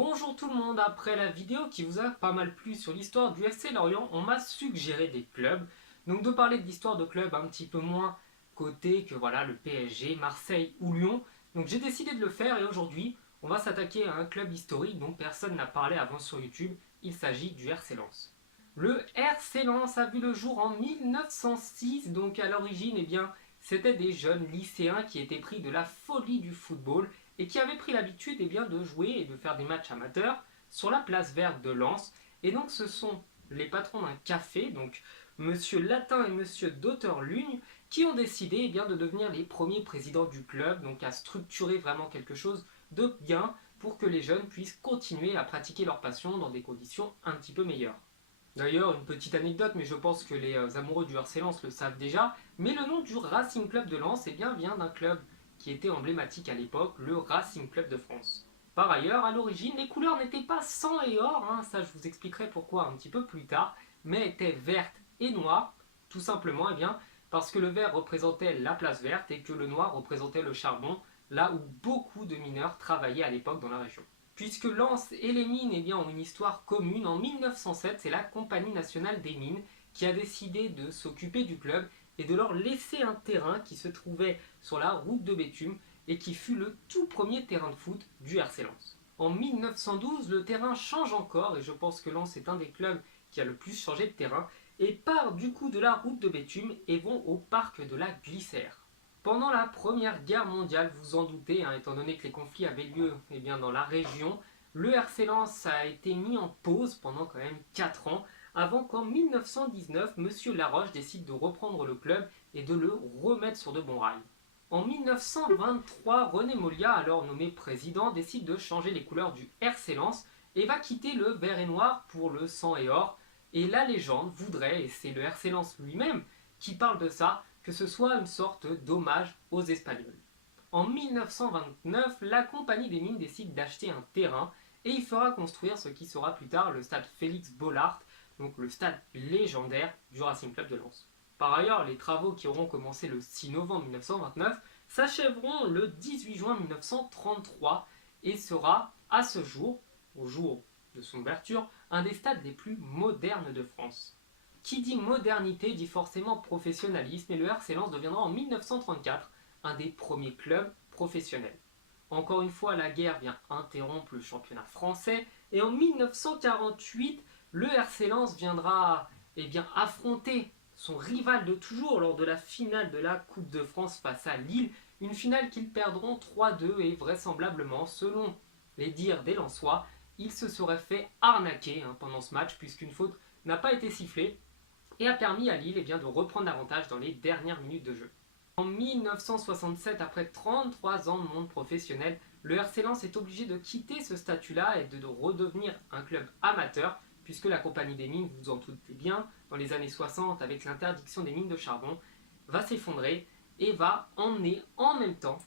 Bonjour tout le monde, après la vidéo qui vous a pas mal plu sur l'histoire du FC Lorient, on m'a suggéré des clubs. Donc de parler de l'histoire de clubs un petit peu moins cotés que voilà, le PSG, Marseille ou Lyon. Donc j'ai décidé de le faire et aujourd'hui on va s'attaquer à un club historique dont personne n'a parlé avant sur YouTube. Il s'agit du RC Lens. Le RC Lens a vu le jour en 1906, donc à l'origine c'était des jeunes lycéens qui étaient pris de la folie du football et qui avaient pris l'habitude de jouer et de faire des matchs amateurs sur la place verte de Lens. Et donc ce sont les patrons d'un café, donc Monsieur Latin et Monsieur Dauterlugne, qui ont décidé de devenir les premiers présidents du club, donc à structurer vraiment quelque chose de bien pour que les jeunes puissent continuer à pratiquer leur passion dans des conditions un petit peu meilleures. D'ailleurs, une petite anecdote, mais je pense que les amoureux du RC Lens le savent déjà, mais le nom du Racing Club de Lens vient d'un club qui était emblématique à l'époque, le Racing Club de France. Par ailleurs, à l'origine, les couleurs n'étaient pas sang et or, ça je vous expliquerai pourquoi un petit peu plus tard, mais étaient vertes et noires, tout simplement parce que le vert représentait la place verte et que le noir représentait le charbon, là où beaucoup de mineurs travaillaient à l'époque dans la région. Puisque Lens et les mines ont une histoire commune, en 1907, c'est la Compagnie nationale des mines qui a décidé de s'occuper du club et de leur laisser un terrain qui se trouvait sur la route de Béthune et qui fut le tout premier terrain de foot du RC Lens. En 1912, le terrain change encore et je pense que Lens est un des clubs qui a le plus changé de terrain et part du coup de la route de Béthune et vont au parc de la Glycère. Pendant la Première Guerre mondiale, vous en doutez, étant donné que les conflits avaient lieu dans la région, le RC Lens a été mis en pause pendant quand même 4 ans, avant qu'en 1919, M. Laroche décide de reprendre le club et de le remettre sur de bons rails. En 1923, René Molia, alors nommé président, décide de changer les couleurs du RC Lens et va quitter le vert et noir pour le sang et or. Et la légende voudrait, et c'est le RC Lens lui-même qui parle de ça, que ce soit une sorte d'hommage aux Espagnols. En 1929, la Compagnie des mines décide d'acheter un terrain et il fera construire ce qui sera plus tard le stade Félix Bollaert, donc le stade légendaire du Racing Club de Lens. Par ailleurs, les travaux qui auront commencé le 6 novembre 1929 s'achèveront le 18 juin 1933 et sera, à ce jour, au jour de son ouverture, un des stades les plus modernes de France. Qui dit modernité dit forcément professionnalisme et le RC Lens deviendra en 1934 un des premiers clubs professionnels. Encore une fois, la guerre vient interrompre le championnat français et en 1948, le RC Lens viendra affronter son rival de toujours lors de la finale de la Coupe de France face à Lille, une finale qu'ils perdront 3-2 et vraisemblablement, selon les dires des Lensois, ils se seraient fait arnaquer pendant ce match puisqu'une faute n'a pas été sifflée et a permis à Lille de reprendre l'avantage dans les dernières minutes de jeu. En 1967, après 33 ans de monde professionnel, le RC Lens est obligé de quitter ce statut-là et de redevenir un club amateur, puisque la Compagnie des mines, vous en doutez bien, dans les années 60, avec l'interdiction des mines de charbon, va s'effondrer et va emmener en même temps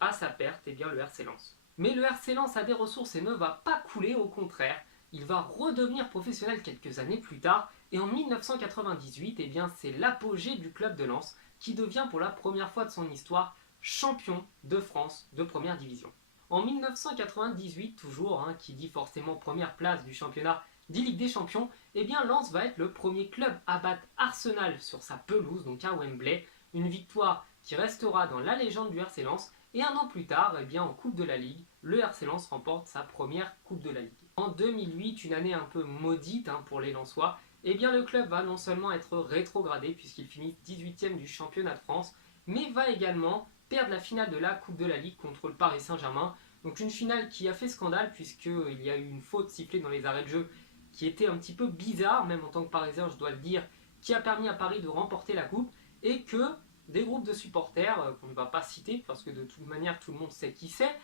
à sa perte le RC Lens. Mais le RC Lens a des ressources et ne va pas couler, au contraire, il va redevenir professionnel quelques années plus tard et en 1998, c'est l'apogée du club de Lens qui devient pour la première fois de son histoire champion de France de première division. En 1998 toujours, qui dit forcément première place du championnat dit Ligue des Champions, Lens va être le premier club à battre Arsenal sur sa pelouse, donc à Wembley, une victoire qui restera dans la légende du RC Lens et un an plus tard, en Coupe de la Ligue, le RC Lens remporte sa première Coupe de la Ligue. En 2008, une année un peu maudite pour les Lensois, le club va non seulement être rétrogradé puisqu'il finit 18e du championnat de France, mais va également perdre la finale de la Coupe de la Ligue contre le Paris Saint-Germain. Donc une finale qui a fait scandale puisqu'il y a eu une faute sifflée dans les arrêts de jeu qui était un petit peu bizarre, même en tant que Parisien je dois le dire, qui a permis à Paris de remporter la Coupe et que des groupes de supporters, qu'on ne va pas citer parce que de toute manière tout le monde sait qui c'est,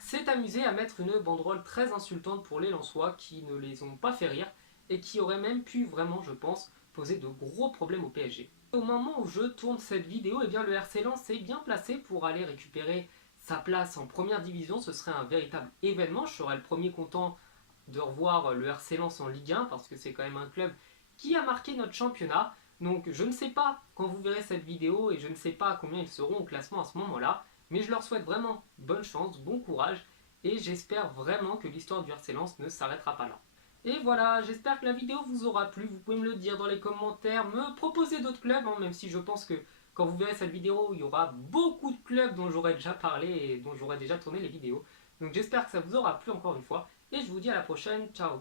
s'est amusé à mettre une banderole très insultante pour les Lensois qui ne les ont pas fait rire et qui aurait même pu vraiment, je pense, poser de gros problèmes au PSG. Au moment où je tourne cette vidéo, le RC Lens est bien placé pour aller récupérer sa place en première division. Ce serait un véritable événement. Je serais le premier content de revoir le RC Lens en Ligue 1 parce que c'est quand même un club qui a marqué notre championnat. Donc je ne sais pas quand vous verrez cette vidéo et je ne sais pas combien ils seront au classement à ce moment-là, mais je leur souhaite vraiment bonne chance, bon courage et j'espère vraiment que l'histoire du RC Lens ne s'arrêtera pas là. Et voilà, j'espère que la vidéo vous aura plu, vous pouvez me le dire dans les commentaires, me proposer d'autres clubs, hein, même si je pense que quand vous verrez cette vidéo, il y aura beaucoup de clubs dont j'aurais déjà parlé et dont j'aurais déjà tourné les vidéos. Donc j'espère que ça vous aura plu encore une fois, et je vous dis à la prochaine, ciao.